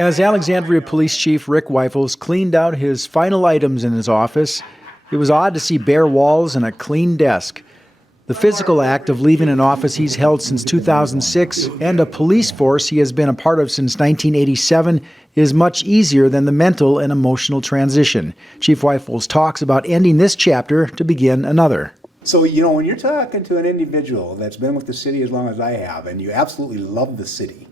As Alexandria Police Chief Rick Wyffels cleaned out his final items in his office, it was odd to see bare walls and a clean desk. The physical act of leaving an office he's held since 2006 and a police force he has been a part of since 1987 is much easier than the mental and emotional transition. Chief Wyffels talks about ending this chapter to begin another. So, when you're talking to an individual that's been with the city as long as I have, and you absolutely love the city,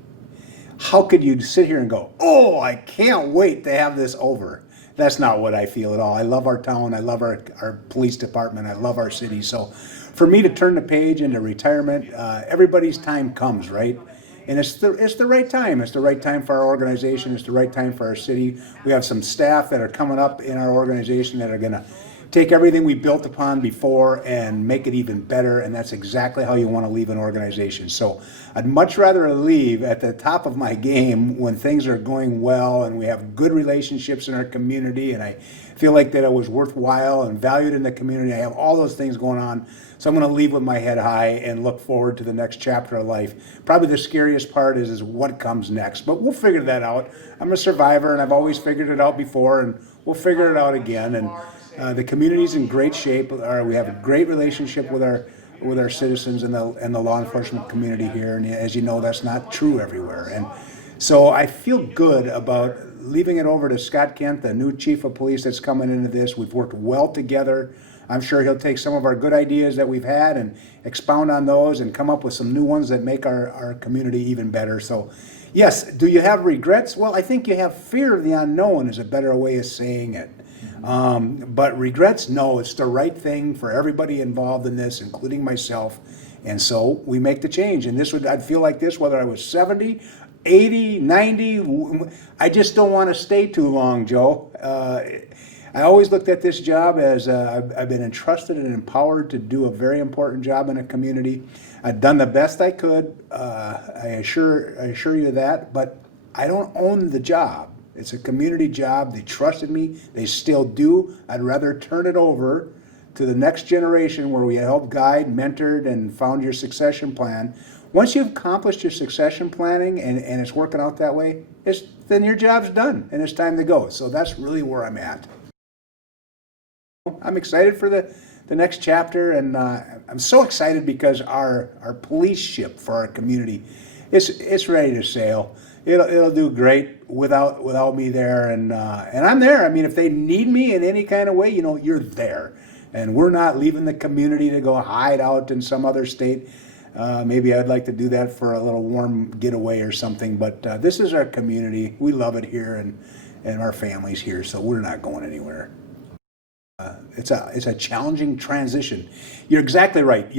how could you sit here and go, oh, I can't wait to have this over? That's not what I feel at all. I love our town. I love our police department. I love our city. So for me to turn the page into retirement, everybody's time comes, right? And it's the right time. It's the right time for our organization. It's the right time for our city. We have some staff that are coming up in our organization that are going to take everything we built upon before and make it even better, and that's exactly how you want to leave an organization. So I'd much rather leave at the top of my game when things are going well and we have good relationships in our community and I feel like that it was worthwhile and valued in the community. I have all those things going on. So I'm going to leave with my head high and look forward to the next chapter of life. Probably the scariest part is what comes next, but we'll figure that out. I'm a survivor and I've always figured it out before, and we'll figure it out again. And the community's in great shape. We have a great relationship with our citizens and the law enforcement community here. And as you know, that's not true everywhere. And so I feel good about leaving it over to Scott Kent, the new chief of police that's coming into this. We've worked well together. I'm sure he'll take some of our good ideas that we've had and expound on those and come up with some new ones that make our community even better. So yes, do you have regrets? Well, I think you have fear of the unknown is a better way of saying it. But regrets, no, it's the right thing for everybody involved in this, including myself. And so we make the change. And I'd feel like this whether I was 70, 80, 90. I just don't want to stay too long, Joe. I always looked at this job as I've been entrusted and empowered to do a very important job in a community. I've done the best I could. I assure you that, but I don't own the job. It's a community job. They trusted me. They still do. I'd rather turn it over to the next generation where we helped guide, mentored, and found your succession plan. Once you've accomplished your succession planning and it's working out that way, then your job's done and it's time to go. So that's really where I'm at. I'm excited for the next chapter, and I'm so excited because our police ship for our community, it's ready to sail. It'll do great without me there, and I'm there. I mean, if they need me in any kind of way, you're there, and we're not leaving the community to go hide out in some other state. Maybe I'd like to do that for a little warm getaway or something, but this is our community. We love it here, and our family's here, so we're not going anywhere. It's a challenging transition. You're exactly right.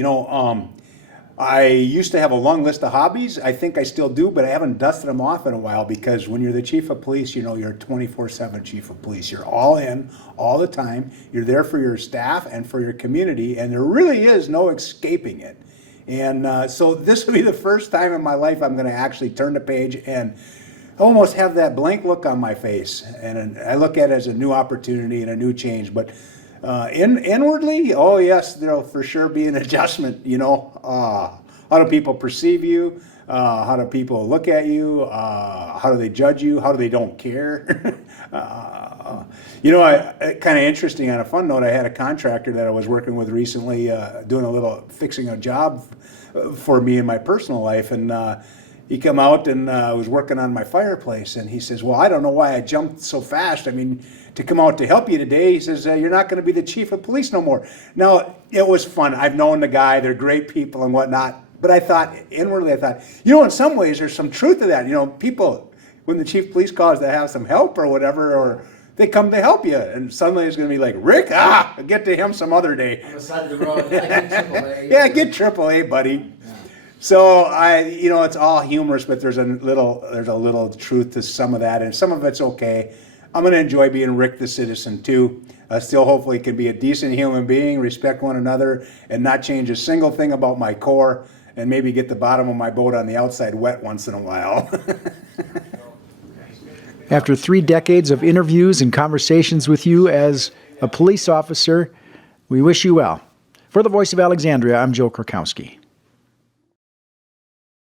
I used to have a long list of hobbies. I think I still do, but I haven't dusted them off in a while because when you're the chief of police, you're 24/7 chief of police. You're all in all the time. You're there for your staff and for your community, and there really is no escaping it. And so this will be the first time in my life I'm going to actually turn the page and almost have that blank look on my face. And I look at it as a new opportunity and a new change. But inwardly, oh yes, there'll for sure be an adjustment. How do people perceive you? How do people look at you? How do they judge you? How do they don't care? Kind of interesting. On a fun note, I had a contractor that I was working with recently, doing a little fixing a job for me in my personal life, and he come out and was working on my fireplace, and he says, well, I don't know why I jumped so fast. I mean, to come out to help you today, he says, you're not going to be the chief of police no more. Now, it was fun. I've known the guy. They're great people and whatnot. But inwardly I thought, in some ways there's some truth to that. People, when the chief of police calls to have some help or whatever, or they come to help you, and suddenly it's going to be like, Rick, I'll get to him some other day. On the side of the road, get AAA. Yeah, get AAA, buddy. Yeah. So it's all humorous, but there's a little truth to some of that, and some of it's okay. I'm going to enjoy being Rick the citizen too. Still hopefully can be a decent human being, respect one another, and not change a single thing about my core, and maybe get the bottom of my boat on the outside wet once in a while. After 3 decades of interviews and conversations with you as a police officer, we wish you well. For the Voice of Alexandria, I'm Joe Korkowski.